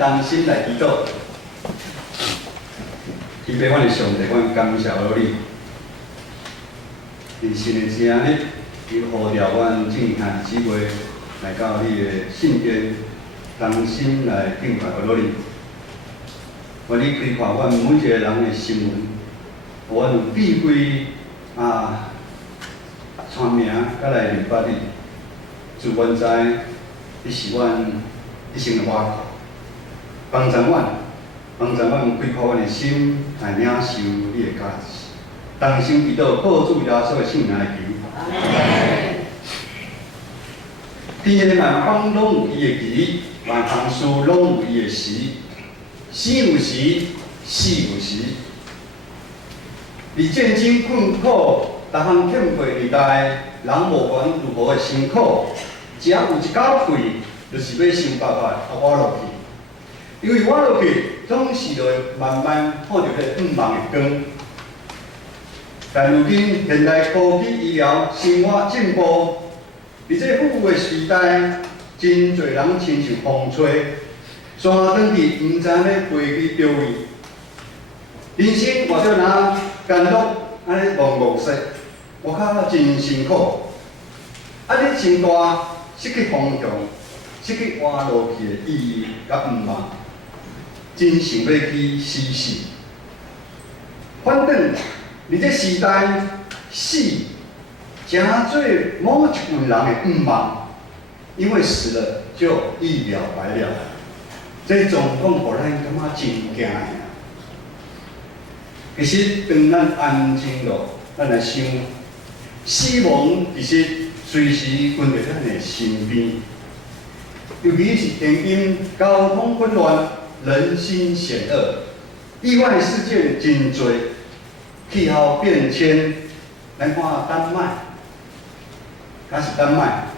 同心来祈祷。祈祷阮的上帝，阮感谢你，伫新的一日呢，你呼召阮正汉姊妹来到你的圣殿，同心来敬拜你。愿你开阔阮每一个人的心门，互阮有智慧传名，甲来明白你。自阮知，你是阮一生的倚靠，帮助阮开阔阮的心，来领受你的价值。同心祈祷，靠主耶稣的圣名来求。天下万方拢有伊的期，万行事拢有伊的时，生有时，死有时。伫战争困苦，逐项欠费年代，人无管如何的辛苦，只要有一口气，就是要想办法活落去。因为活落去，总是着慢慢看到迄暗茫的光。但如今现代科技医疗生活进步，伫这富裕的时代，真侪人亲像风吹，山转去，毋知要飞去叨位。人生活着若艰苦，安尼忙碌说，我靠真辛苦。你真大失去方向，失去活落去的意义甲毋茫，真想要去死。反正伫这时代，死诚做某一群人的毋茫，因为死了就一了百了。这状况互咱感觉真惊呀！其实，当咱安静落，咱来想，死亡其实随时跟在咱的身边。尤其是现今交通混乱、人心险恶、意外事件真多，气候变迁，咱看丹麦，还是丹麦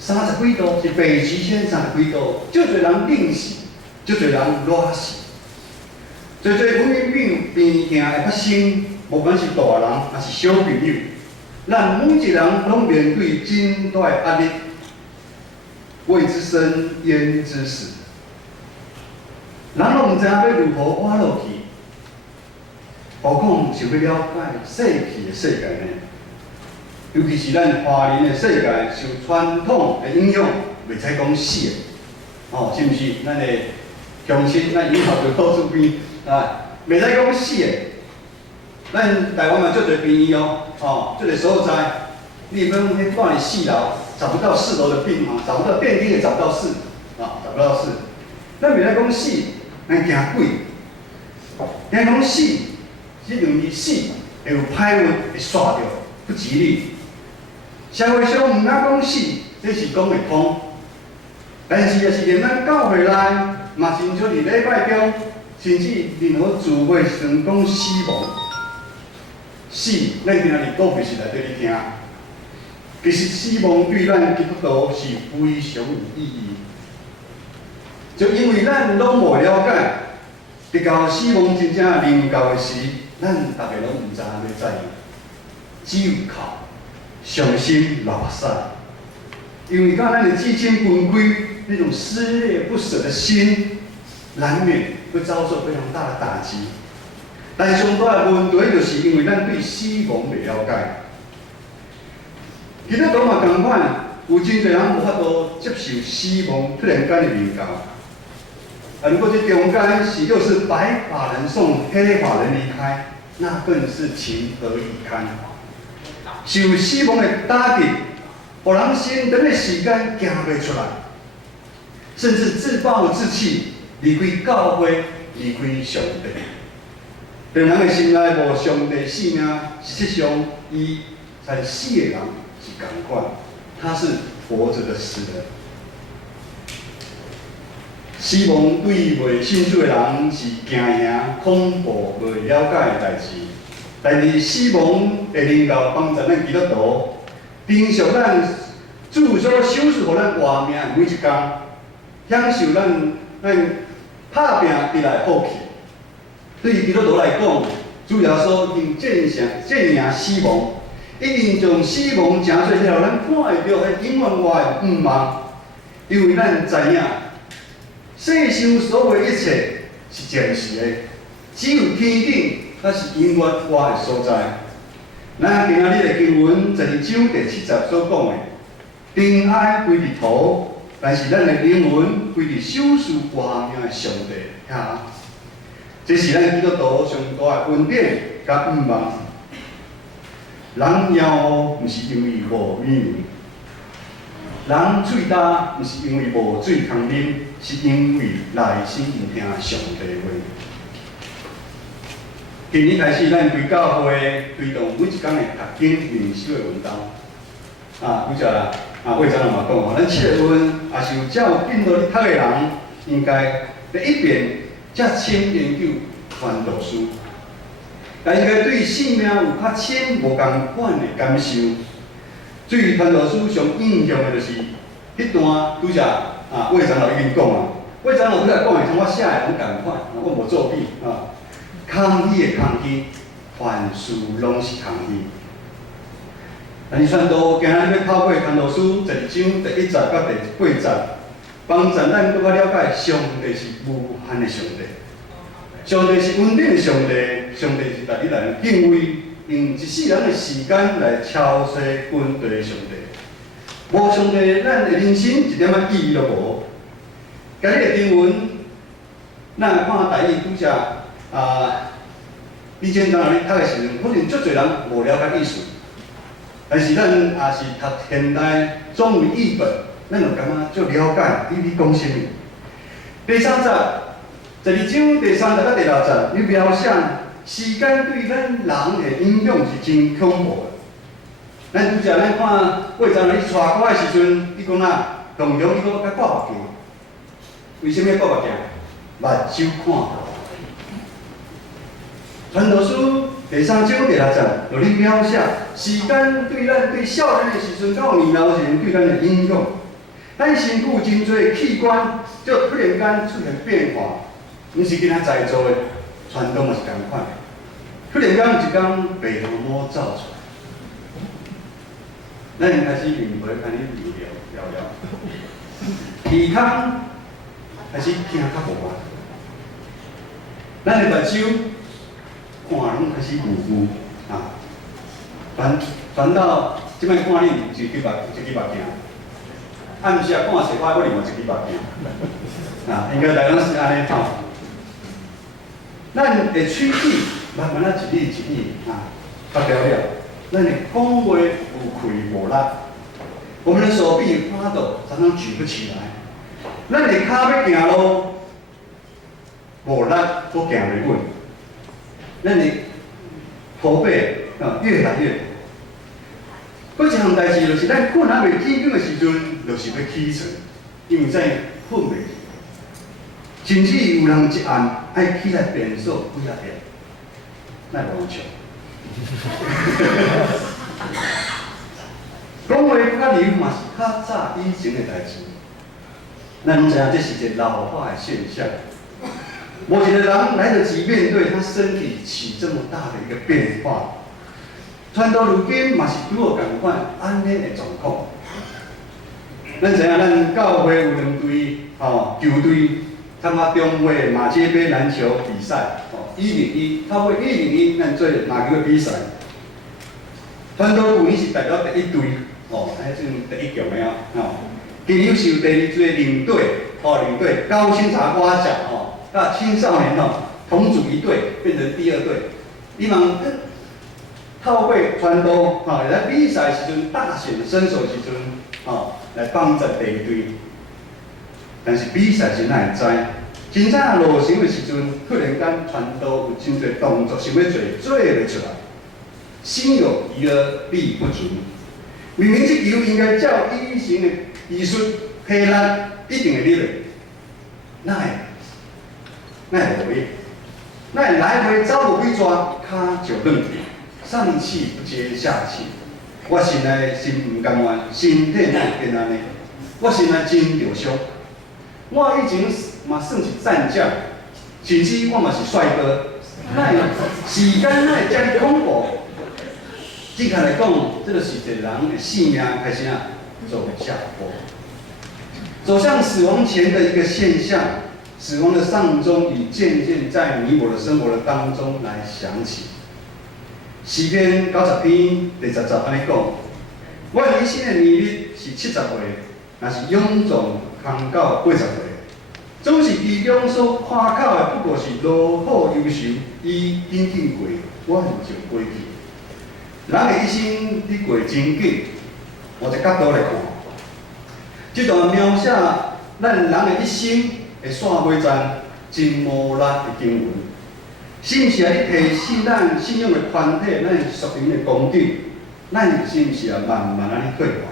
，30几度是北极圈30几度，就侪人冷死，就侪人热死。侪文明病病件会发生，无管是大人还是小朋友，咱每一人拢面对真大的压力。未知生，焉知死？人拢毋知影要如何活落去，何况是要了解逝去的世界呢？尤其是咱华人的世界，受传统的影响，袂使讲死的，是毋是？咱的乡亲，咱以后就到厝边。袂使讲死的，咱台湾嘛足侪病院足侪所在，你讲迄住伫4楼，找不到4楼的病房，找不到电梯也找不到4，找不到4。咱袂使讲死，咱惊鬼，惊讲死，这容易死，会有歹运会煞着，不吉利。社会上毋敢讲死，这是讲会通，但是也是连咱教会内嘛，亲像伫礼拜中。甚至任何聚会常讲死亡，死，咱今日告别式来对你听。其实死亡对咱基督徒是非常有意义，就因为咱拢无了解，直到死亡真正临到的时，咱大家拢毋知影要怎样，只有靠伤心流目屎，因为甲咱的至亲分开，那种撕裂不舍的心，难免会遭受非常大的打击，但上大的问题就是因为咱对死亡袂了解。其他都嘛同款，有真侪人无法度接受死亡突然间的临到。如果这中间是又是白发人送黑发人离开，那更是情何以堪。受死亡的打击，互人心长的时间行袂出来，甚至自暴自弃。离开教会，离开上帝，让人的心内无上帝性命，实际上伊才死的人是同款，他是活着的死人。死亡对未信主的人是惊吓、恐怖、未了解的代志，但是死亡会临到帮助咱基督徒，平常咱主所收拾互咱活命每一天，享受咱拍拼得来好去。对基督徒来讲，主耶稣已战胜死亡，已经将死亡诚做迄条咱看会到迄永远外的毋茫，因为咱知影，世上所有一切是暂时的，只有天顶才是永远活的所在。咱今仔日的经文12章第7节所讲的，尘埃归伫土，但是咱的灵魂归伫守护活命的上帝遐。这是咱基督徒上大的恩典甲盼望。人骄傲，毋是因为无美味；人喙焦，毋是因为无水通啉，是因为内心有听上帝的话。今年开始，咱规教会推动每一天的读经灵修的运动。拄则魏长老嘛讲吼，咱7月份也是有照进度咧读的人，应该第一遍才深研究传道书，但应该对性命有较深无共款的感受。对传道书上印象的就是迄段拄则魏长老已经讲啊，魏长老拄则讲的，像我写的拢共款，我无作弊空虚的空虚，凡事拢是空虚。但是传道今仔日要透过传道书12章第1节到第8节，帮助咱更加了解上帝是无限的上帝，上帝是稳定的上帝，上帝是带你来敬畏，用一世人的时间来敲洗军队的上帝。无上帝，咱的人生一点仔意义都无。今日的经文，咱看台语拄则以前长老咧读的时阵，可能足侪人无了解意思。但是咱也是读现代中文译本，咱就感觉足了解你讲啥物。第3节，12章第3节到第6节，你描写时间对咱人的影响是真恐怖的。咱拄则咱看魏长老去带歌的时阵，伊讲当中伊讲较挂目镜，为什么挂目镜？目睭看。传道书第3章第6节，就咧描写时间对咱对少年的时阵到年老的时阵对咱的影响。咱身躯有真侪器官，就突然间出现变化，毋是今仔在座的传统嘛是共款。突然间有一天白头毛走出来，咱开始面皮开始聊聊，鼻孔开始听较无啊，咱的目睭。看拢开始糊糊传到即摆看你一支目镜，暗时看西瓜，我另外一支目镜，应该大家是安尼吼。咱的喙齿慢慢一粒一粒发了了，咱的讲话有气无力，我们的手臂发抖，常常举不起来，咱的脚要行路无力，都行袂稳。咱的驼背越来越大。搁一项代志就是，咱困还袂起床的时阵，就是要起床，因为咱困袂去。甚至有人一暗爱起来便所几啊点，那无笑。讲话较流嘛是较早以前的代志，咱拢知影这是一个老化的现象。某一个人来得及面对他身体起这么大的一个变化，传到如今嘛是拄好共款安尼的状况。咱知影，咱教会有2队球队参加中华马街杯篮球比赛101，透过101咱做篮球的比赛。传到旧年是代表第1队迄阵第1强的今年是有第2队领队领队高清茶瓜奖甲青少年同组一队，变成第2队。伊嘛透过传道来比赛时阵大显身手时阵来帮助第2队。但是比赛时哪会知？真正落成的时阵，突然间传道有真侪动作想要做袂出来，心有余而力不足。明明这球应该照以前的技术体力一定会入的，哪会无用？那来回走无几抓，脚就软去，上气不接下气。我心内心唔甘愿，身体哪会变安尼？我心内真着伤。我以前嘛算是战将，甚至我嘛是帅哥，时间哪会遮尔恐怖？即个来讲，这就是一个人的性命开始走下坡，走向死亡前的一个现象。死亡的丧钟已渐渐在你我的生活的当中来响起。诗篇90篇第10节安尼讲：我的一生的年日是70岁，若是臃肿康到80岁，总是其中所夸口的不过是劳苦忧愁，伊紧紧过，我就过去。人的一生你过真紧，换一个角度来看，这段描写咱人的一生的线尾站真无力的经文，是毋是啊？你提醒咱信仰的团体，咱属灵的光景，咱是毋是啊慢慢安尼退化，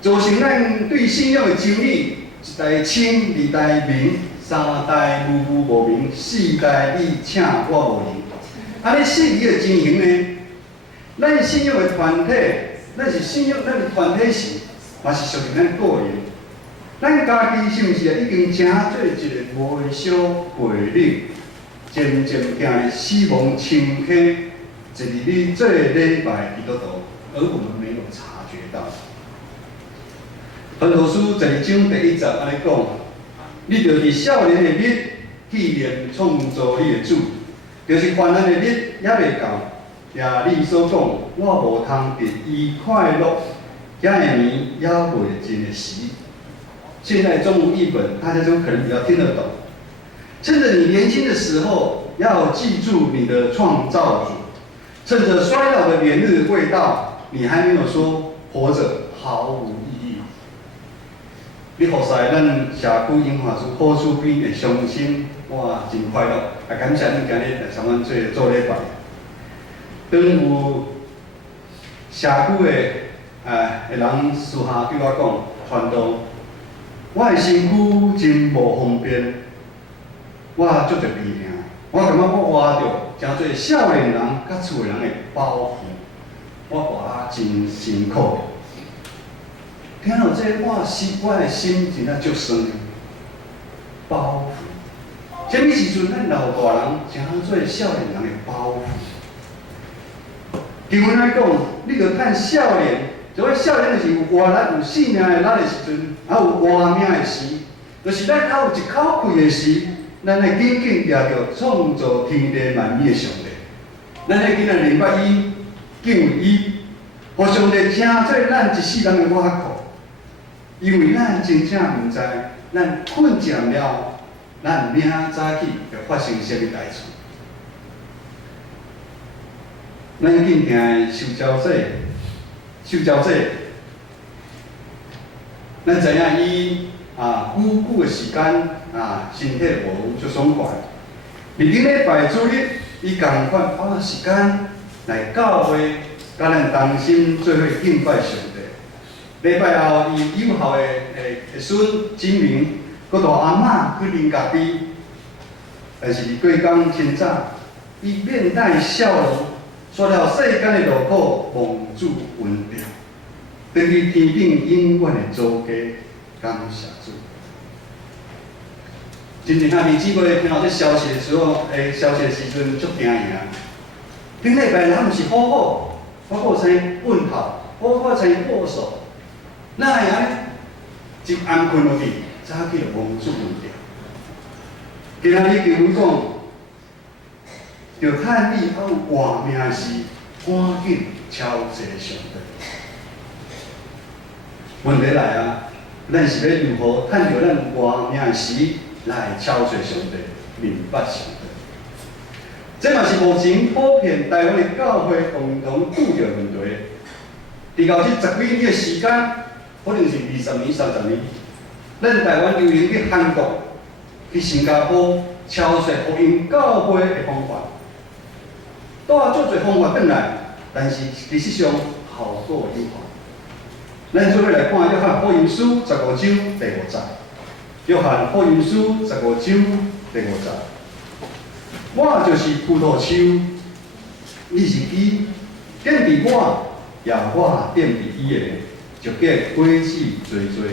造成咱对信仰的真理一代清，二代明，三代无无明，四代你请我无灵，安尼四字的情形呢？咱信仰的团体，咱是信仰咱的团体时，嘛是属于咱个人。咱家己是毋是啊已经成做一个无小背领，渐渐行入死亡深坑，一日你做礼拜基督徒，而我们没有察觉到。传道书12章第1节安尼讲：你着伫少年的日纪念创造你的主，就是患难的日也未到。也你所讲，我无通得伊快乐，遐个年也未尽的时。现在中文译本大家都可能比较听得懂。趁着你年轻的时候，要记住你的创造主。趁着衰老的年日未到，你还没有说活着毫无意义。你服侍咱社区英华书好厝边的乡亲，哇，真快乐！也感谢恁今日来参阮做礼拜。当有社区的人私下对我讲传道，我的身躯真无方便，我足着悲痛。我感觉我活着真做少年人甲厝的人的包袱，我活啊真辛苦。听到这，我的心真啊足酸。包袱，什么时阵咱老大人真做少年人的包袱？经文来讲，你着趁少年，所谓少年就是有活力、有性命的力的时阵，还有活命的时，就是咱还有一口气的时，咱会紧紧抓着创造天地万物的上帝，咱会紧来明白伊、敬畏伊，互上帝成做咱一世人的倚靠。因为咱真正毋知，咱困倦了，咱明早起会发生什么代志。咱紧定受交税，咱知影伊久的时间身体无足爽快。日顶礼拜主日，伊共款把时间来教会，甲咱同心做伙敬拜上帝。礼拜后，伊友好的孙金明，佮大阿嬷去啉咖啡，但是过工清早，伊面带笑容。说了世间的路苦，蒙主恩典，对于天顶永远的祖家，感谢主。真正兄弟姊妹听到这消息的时阵，足惊呀！顶礼拜咱毋是好好，我生问候，我生握手，哪会安尼一暗困落去，早起就蒙主恩典。今仔日经文讲。着趁你还有活命时，赶紧超济上帝。问题来啊，咱是要如何趁着咱活命时来超济上帝、明白上帝？这嘛是目前普遍台湾的教会共同遇到问题。伫到这10几年的时间，可能是20年、30年，咱台湾流行去韩国、去新加坡超济福音教会的方法。带足侪方法转来，但是事实上效果有限。咱做伙来看《约翰福音书》15章第5节，《约翰福音书》15章第5节。我就是葡萄树，你是枝，建伫我，也我建伫伊的，就结果子多多。《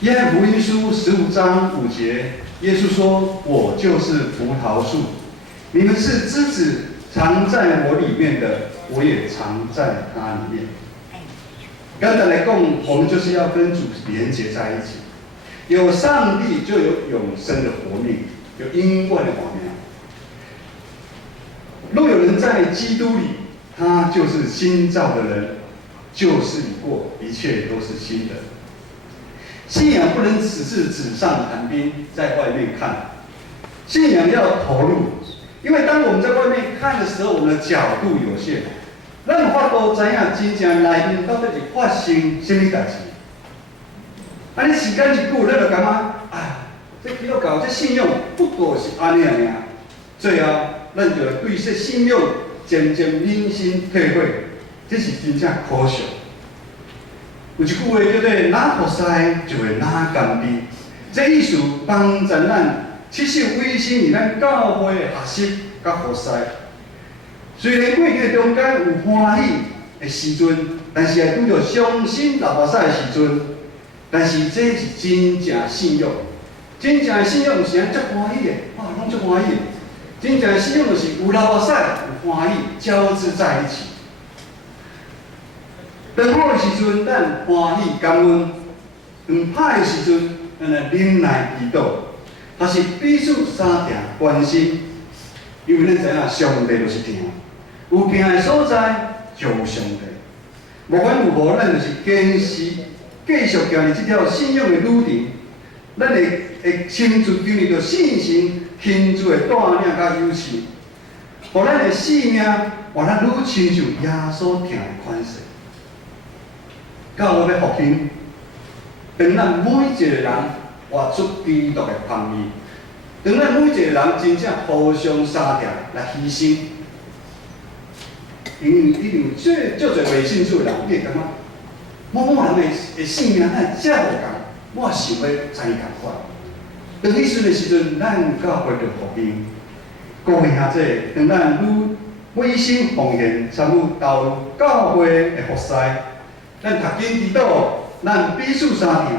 约翰福音书》15章5节，耶稣说：“我就是葡萄树。”你们是枝子，藏在我里面的，我也藏在它里面。刚才来讲，我们就是要跟主连结在一起。有上帝就有永生的活命，有因果的活命。若有人在基督里，他就是新造的人，旧事已过，一切都是新的。信仰不能只是纸上谈兵，在外面看，信仰要投入，因为当我们在外面看的时候，我们的角度有限，咱无法度知影真正内面到底是发生什么代志。啊，你时间一久，咱就感觉啊，这基督教这信仰不过是安尼尔。最后，咱就对这信仰渐渐人心体会，这是真正可笑。有一句话叫做“哪服侍就会哪甘美”，这意思帮助咱接受委身于咱教会的学习甲服侍。虽然过去中间有欢喜的时阵，但是也拄着伤心流目屎的时阵。但是这是真正信仰，真正的信仰不是安足欢喜的，哇，拢足欢喜。真正的信仰就是有流目屎有欢喜交织在一起。当好的时阵，咱欢喜感恩；当歹的时阵，咱来忍耐祈祷。它是彼此相听关心，因为咱知影上帝就是听，有听的所在就有上帝。无管如何，咱就是坚持继续行入这条信仰的旅程，咱会亲自经历着信心亲自的带领甲优势，互咱的性命活得愈亲像耶稣听的款式。教会要复兴，当咱每一个人活出基督的芳味，当咱每一个人真正互相相听来牺牲，因为一定足侪袂信主的人，你会感觉某某人的性命咱遮无共，我想要知共款。当迄阵的时阵，咱教会就复兴。各位兄弟，当咱愈委身奉献，参与投入教会的服侍。咱读经祈祷，咱彼此相听，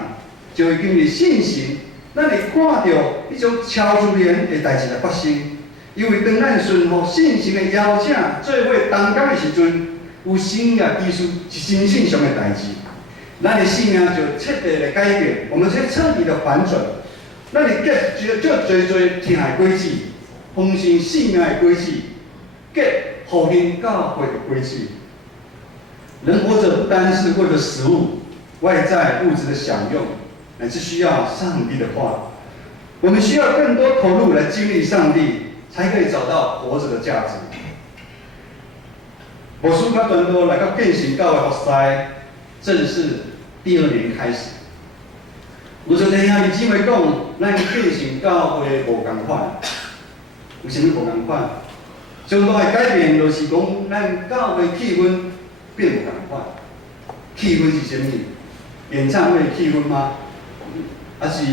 就会经历信心。咱会看到迄种超自然的代志来发生。因为当咱顺服信心的邀请，做伙同工的时阵，有新的技术是真正上的代志。咱的性命就彻底的改变，我们才彻底的反转。咱会结侪听的轨迹，丰盛性命的轨迹，结复兴教会的轨迹。人活着不单是为了食物、外在物质的享用，乃是需要上帝的话。我们需要更多投入来经历上帝，才可以找到活着的价值。我书较传道来到建成教会服侍，正是第2年开始。有阵弟兄姊妹讲，咱建成教会无共款，为什么无共款？最大的改变就是讲，咱教会气氛变无共款。气氛是什么？演唱会气氛吗？还是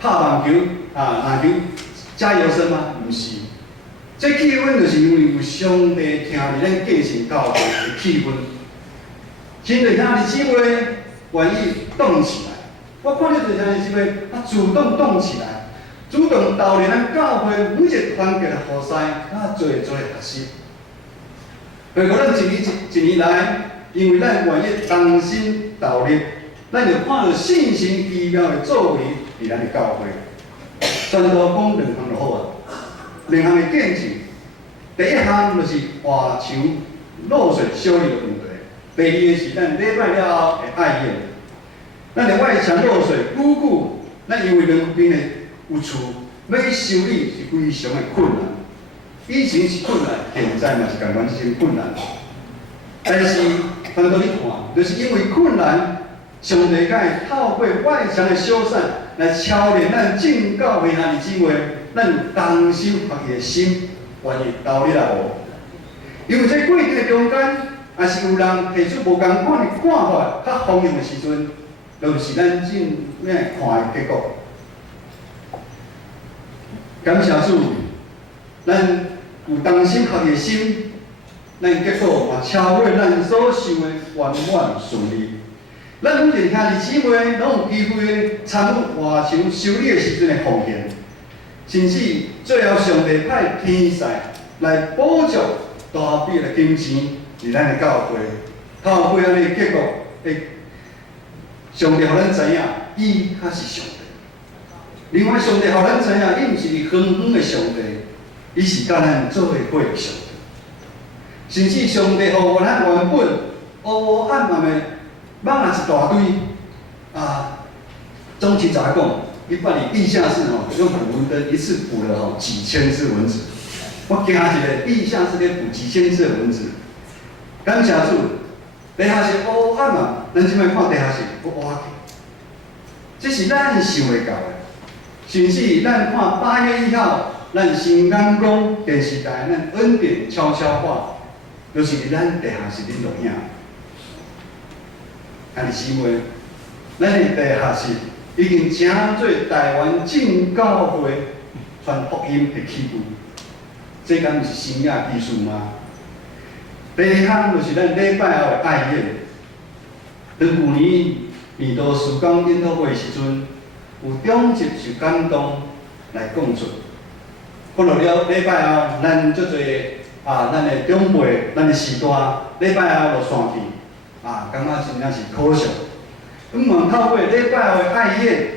拍棒球、篮球加油声吗？不是。这气氛就是因为有上帝听伫咱建成教会的气氛。真侪兄弟姊妹愿意动起来。我看到侪兄弟姊妹，主动动起来，主动投入咱教会每一个团结的服侍，做学习。包括咱一年来，因为咱愿意同心投入，咱就看到信心奇妙的作为伫咱的教会。传道讲2项就好啊，2项的见证。第1项就是画墙漏水修理的问题，第2个是咱礼拜了后的爱宴。咱的外墙漏水久，咱因为两边的有厝要修理是非常的困难。以前是困难，现在嘛是感觉是困难。但是翻到你看，就是因为困难，上帝才会透过外墙的修缮来操练咱正教会兄弟姊妹，咱有同心合意的心，愿意投入来无？因为在过程的中间，也是有人提出无共款的看法，较方向的时阵，就是咱正要看的结果。感谢主，咱有同心合意的心，咱结果嘛超过咱所想的圆满顺利。咱每一个兄弟姊妹拢有机会参与外墙修理的时阵的奉献，甚至最后上帝派天使来补助大笔的金钱伫咱的教会。透过安尼结果，上帝互咱知影，伊才是上帝。另外，上帝互咱知影，伊毋是远远的上帝，伊是甲咱做伙的上帝。甚至上帝互咱原本乌暗暗的网也一大堆总体来讲，伊把你地下室用捕蚊灯一次捕了几千只蚊子。我惊一个地下室咧捕几千只的蚊子，感谢主，地下室乌暗啊，咱即摆看地下室搁挖起，这是咱想袂到的。甚至咱看8月1号，咱新眼光电视台咱恩典悄悄话，就是伫咱地下室咧录影。兄弟姊妹，咱的地下室已经成做台湾正教会传福音的起步。这敢毋是新雅技术吗？第一项就是咱礼拜后的爱宴。当旧年年度时光研讨会的时阵，有中级受感动来讲出。看到了礼拜后，咱足侪咱的长辈、咱的时代，礼拜后就散去，感觉真正是可惜。阮望透过礼拜后的爱宴，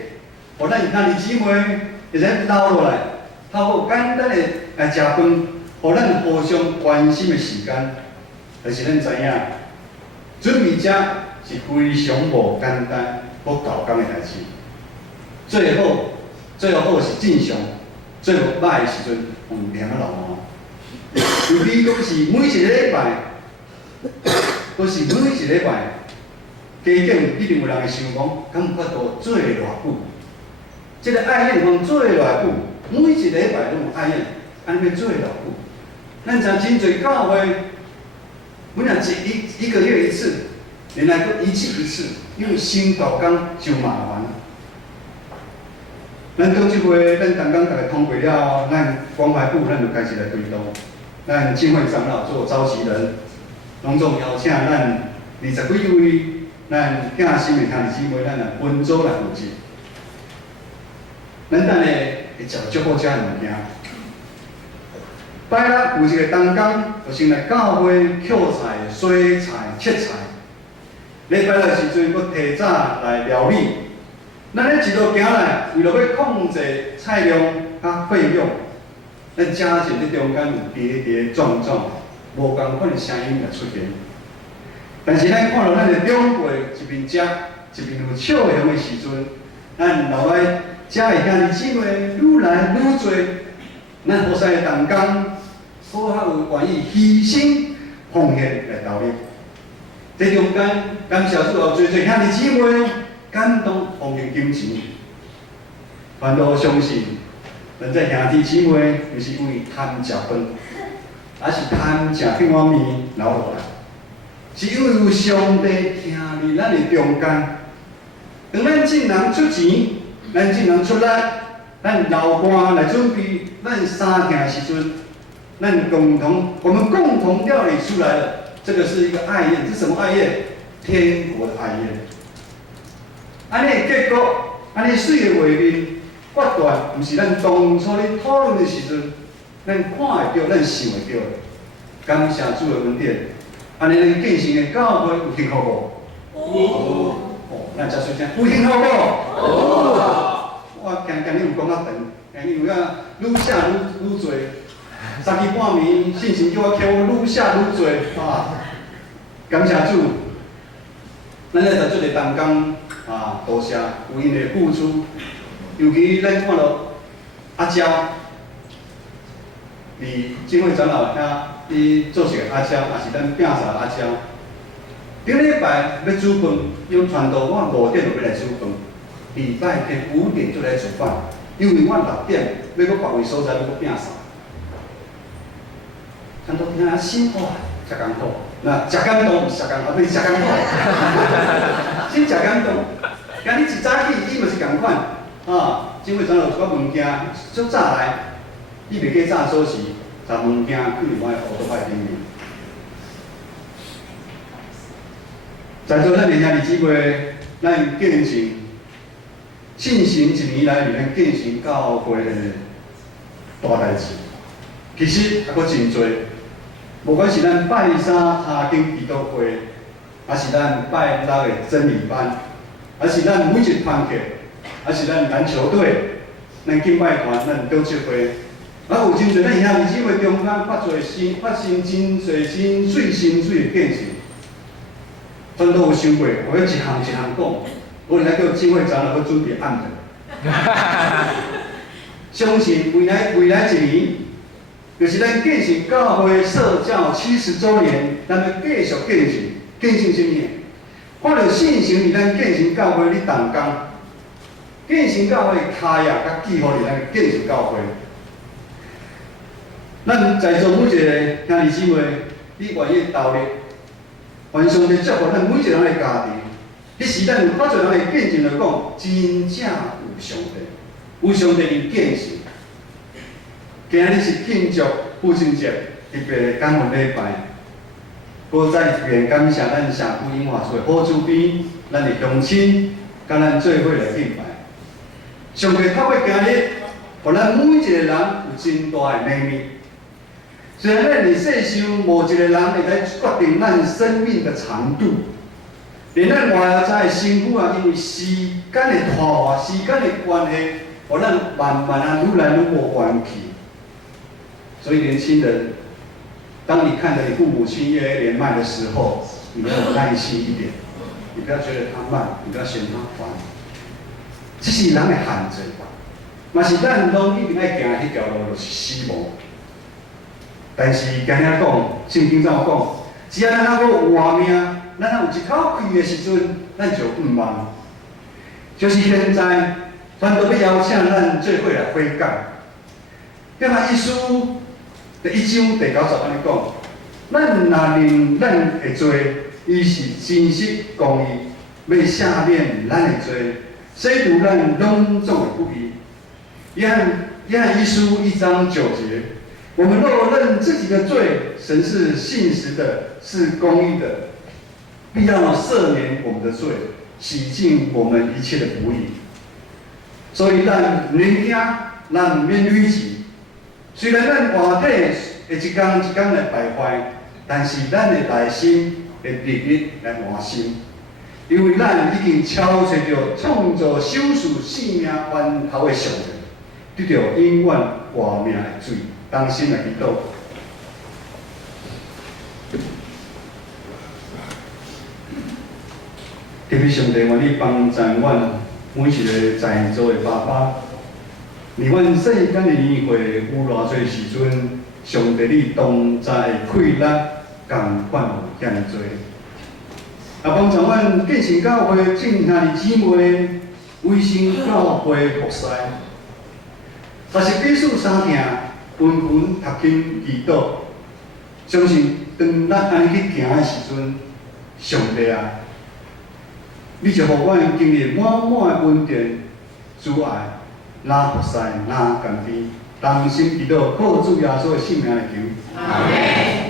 互咱兄弟姊妹会使留落来，透过简单的来食饭，互咱互相关心的时间，就是咱知影，准备食是非常无简单、无搞工的代志。最好是正常，最无歹的时阵，用念啊老尤其都是每一个礼拜，加减一定有人会想讲，敢有法度做偌久？这个爱宴通做偌久？每一个礼拜拢有爱宴，安尼要做偌久？咱像真侪教会，本来一个月一次，原来搁一次一次，因为新搞工就麻烦。咱党这回，咱刚刚大家通过了，咱关怀部咱就开始来推动，咱敬会长老做召集人，隆重邀请咱20几位咱敬心的兄弟姊妹，咱来分组来负责。咱等下会食足好食的物件。拜六有一个同工，就先来教会捡菜、洗菜、切菜。礼拜六时阵，搁提早来料理。咱咧一路行来，为了要控制菜量甲费用，咱加进咧中间有跌跌撞撞，无共款的声音来出现。但是咱看到咱的长辈一边食，一边有笑容的时阵，咱老爱食的兄弟姊妹愈来愈多，咱好使同工好较有愿意牺牲奉献来投入。这中间感谢主有最最兄弟姊妹感动奉献金钱，凡都相信，咱这兄弟姊妹毋是为贪食饭，而是贪食迄碗面留落来，是因为有上帝听伫咱的中间。当咱真人出钱，咱真人出力，咱流汗来准备咱三天的时阵，我们共同料理出来了。这个是一个爱宴，是什么爱宴？天国的爱宴。安尼的结果，安尼水的画面，决断毋是咱当初咧讨论的时阵，咱看会到，咱想会到的。感谢主的恩典，安尼咱建成的教会有幸福无？有。咱才说声有幸福无？有。我今日有讲较长，今日有影愈写愈多。3更半暝，信心叫我愈写愈多感谢主，咱咧在做个同工多谢有因的付出，尤其咱看到阿娇，伫敬会长老遐，伊做事阿娇，也是咱摒啥阿娇。顶礼拜要煮饭，用传道我5点就要来煮饭，礼拜天5点就来煮饭，因为我6点要搁别位所在要搁摒啥。看到听心哇，真艰苦。那真感动，真艰苦，不是真艰苦，真真感动。今日一早起，伊嘛是共款警卫长老有寡物件，足早来，伊袂过早做时，把物件放伫我的乌托派顶面。在座咱的兄弟姊妹，咱建成进行1年来，咱建成教会的大代志，其实还佫真多。无管是咱拜三查经祈祷会，还是咱拜6的真理班，还是咱每日团契，还是咱篮球队，咱敬拜团，咱组织会，啊有真侪咱兄弟姊妹中间发生真侪真水的变数，咱都有想过，我要一项一项讲，我来叫姊妹长老要准备按着。相信未来一年，就是咱建成教会社教70周年，咱要继续建成什么？看到信心伫咱建成教会咧动工，建成教会脚业甲记号伫咱建成教会。咱在座每一个兄弟姊妹，你愿意投入，愿上帝祝福咱每一个人的家庭。迄时咱有较侪人会见证来讲，真正有上帝，有上帝伫建成。今日是庆祝父亲节，特别的感恩礼拜。搁再一遍感谢咱社区音乐处的好主编，咱的乡亲，甲咱做伙来敬拜。上帝透过今日，互咱每一个人有真大的秘密。虽然咱伫世上无一个人会来决定咱生命的长度，连咱外在的身躯啊，因为时间的拖磨、时间的关系，互咱慢慢啊愈来愈无元气。所以年轻人，当你看着你父母亲越来越年迈的时候，你要有耐心一点，你不要觉得他慢，你不要嫌他烦。这是人的限制，嘛是咱拢一定爱行迄条路，就是死亡。但是今日讲，圣经怎有讲？只要咱还阁有活命，咱还有一口气的时阵，咱就毋忙。就是现在，咱都要邀请咱做伙来悔改。约翰一书第1章第9节安尼讲：咱若认咱的罪，伊是真实公义，要赦免咱的罪，洗除咱拢总的不义。约翰一书1章9节。我们若认自己的罪，神是信实的，是公义的，必要赦免我们的罪，洗净我们一切的不义。所以咱年轻，咱免累积。虽然咱外体会一天一天来败坏，但是咱的内心会日日来换新，因为咱已经超越着创造修饰生命源头的上帝，得到永远活命的水。当心来祈祷。特别上帝愿意帮助阮每一个在座的爸爸，伫阮世间的年岁有偌侪时阵，上帝你同在快乐共款有遐尼多。啊，帮助阮建成教会正兄弟姊妹卫生教会服侍，但是彼此相听。纷纷读经祈祷，相信当咱安尼去行的时阵，上帝啊，你就互阮经历满满的恩典、主爱，哪服侍哪甘甜，同心祈祷，靠主耶稣的圣名来求。阿门。